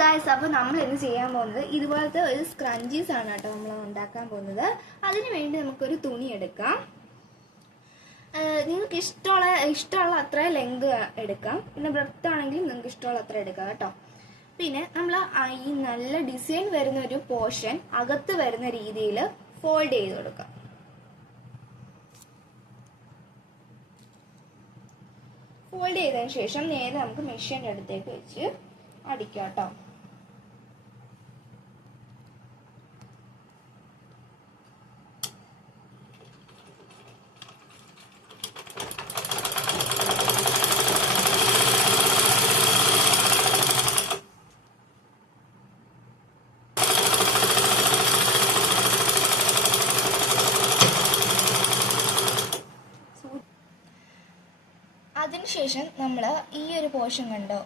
Guys, അപ്പോൾ നമ്മൾ ഇന്ന് ചെയ്യാൻ പോകുന്നത് ഇതുപോലത്തെ ഒരു സ്ക്രഞ്ചീസ് ആണ് കേട്ടോ നമ്മൾ ഉണ്ടാക്കാൻ പോകുന്നത്. അതിന് വേണ്ടി നമുക്കൊരു തുണി എടുക്കാം. നിങ്ങൾക്ക് ഇഷ്ടമുള്ള അത്ര ലെങ്ത് എടുക്കാം. പിന്നെ ബ്രെഡ്ത്ത് ആണെങ്കിൽ നിങ്ങൾക്ക് ഇഷ്ടമുള്ള അത്ര എടുക്കാം കേട്ടോ. പിന്നെ നമ്മൾ ഈ നല്ല ഡിസൈൻ വരുന്ന ഒരു പോർഷൻ അകത്ത് വരുന്ന രീതിയിൽ ഫോൾഡ് ചെയ്ത് കൊടുക്കാം. ഫോൾഡ് ചെയ്തതിന് ശേഷം നേരെ നമുക്ക് മെഷീൻ്റെ അടുത്തേക്ക് വെച്ച് അടിക്കാം കേട്ടോ. അതിനുശേഷം നമ്മൾ ഈ ഒരു പോർഷൻ കണ്ടോ,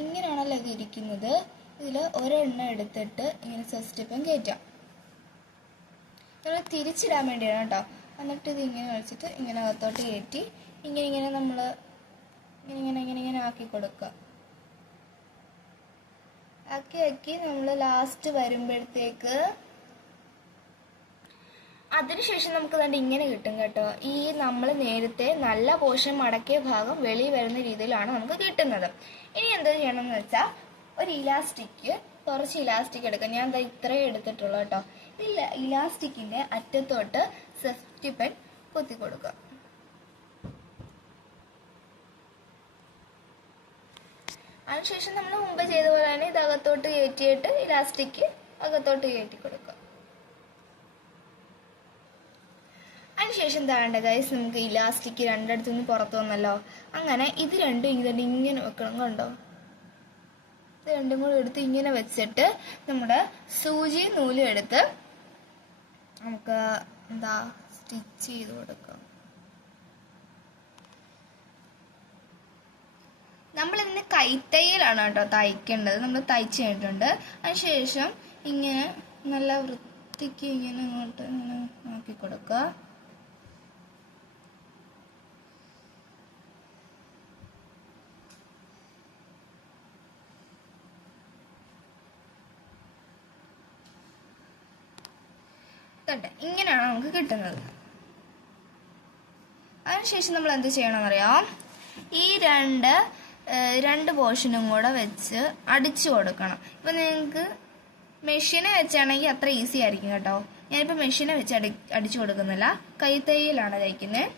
ഇങ്ങനെയാണല്ലോ ഇത് ഇരിക്കുന്നത്. ഇതിൽ ഒരെണ്ണം എടുത്തിട്ട് ഇങ്ങനെ സ്റ്റെപ്പം കയറ്റാം. നമ്മൾ തിരിച്ചിടാൻ വേണ്ടിയാണ് കേട്ടോ. എന്നിട്ട് ഇത് ഇങ്ങനെ വെച്ചിട്ട് ഇങ്ങനെ അകത്തോട്ട് കയറ്റി ഇങ്ങനെ നമ്മൾ ഇങ്ങനെ ആക്കി കൊടുക്കുക. ആക്കി നമ്മൾ ലാസ്റ്റ് വരുമ്പോഴത്തേക്ക് അതിനുശേഷം നമുക്ക് തന്നെ ഇങ്ങനെ കിട്ടും കേട്ടോ. ഈ നമ്മൾ നേരത്തെ നല്ല പോർഷൻ മടക്കിയ ഭാഗം വെളി വരുന്ന രീതിയിലാണ് നമുക്ക് കിട്ടുന്നത്. ഇനി എന്താ ചെയ്യണമെന്ന് വെച്ചാൽ കുറച്ച് ഇലാസ്റ്റിക് എടുക്കാം. ഞാൻ എന്താ ഇത്രയും എടുത്തിട്ടുള്ളൂ കേട്ടോ. ഇലാസ്റ്റിക്കിന്റെ അറ്റത്തോട്ട് സേഫ്റ്റി പെൻ കുത്തി കൊടുക്കുക. അതിനുശേഷം നമ്മൾ മുമ്പ് ചെയ്ത പോലെ തന്നെ ഇത് അകത്തോട്ട് കയറ്റിയിട്ട് ഇലാസ്റ്റിക് അകത്തോട്ട് കയറ്റി കൊടുക്കുക. അതിനുശേഷം താഴെ ഗൈസ് നമുക്ക് ഇലാസ്റ്റിക് രണ്ടിടത്തു നിന്ന് പുറത്തു വന്നല്ലോ. അങ്ങനെ ഇത് രണ്ടും ഇങ്ങനെ വെക്കണം. കണ്ടോ, ഇത് രണ്ടും കൂടെ എടുത്ത് ഇങ്ങനെ വെച്ചിട്ട് നമ്മുടെ സൂചി നൂലും എടുത്ത് നമുക്ക് സ്റ്റിച്ച് ചെയ്ത് കൊടുക്കാം. നമ്മളിതിന് കൈത്തയ്യലാണ് കേട്ടോ തയ്ക്കേണ്ടത്. നമ്മൾ തയ്ച്ച് കഴിഞ്ഞിട്ടുണ്ട്. അതിനുശേഷം ഇങ്ങനെ നല്ല വൃത്തിക്ക് ഇങ്ങനെ ആക്കി കൊടുക്കുക. ഇങ്ങനെയാണ് നമുക്ക് കിട്ടുന്നത്. അതിനുശേഷം നമ്മൾ എന്ത് ചെയ്യണമെന്നറിയാം, ഈ രണ്ട് പോർഷനും കൂടെ വെച്ച് അടിച്ചു കൊടുക്കണം. ഇപ്പം നിങ്ങൾക്ക് മെഷീനെ വെച്ചാണെങ്കിൽ അത്ര ഈസി ആയിരിക്കും കേട്ടോ. ഞാനിപ്പോൾ മെഷീനെ വെച്ച് അടിച്ചു കൊടുക്കുന്നില്ല, കൈത്തയ്യലാണ് തയ്ക്കുന്നത്.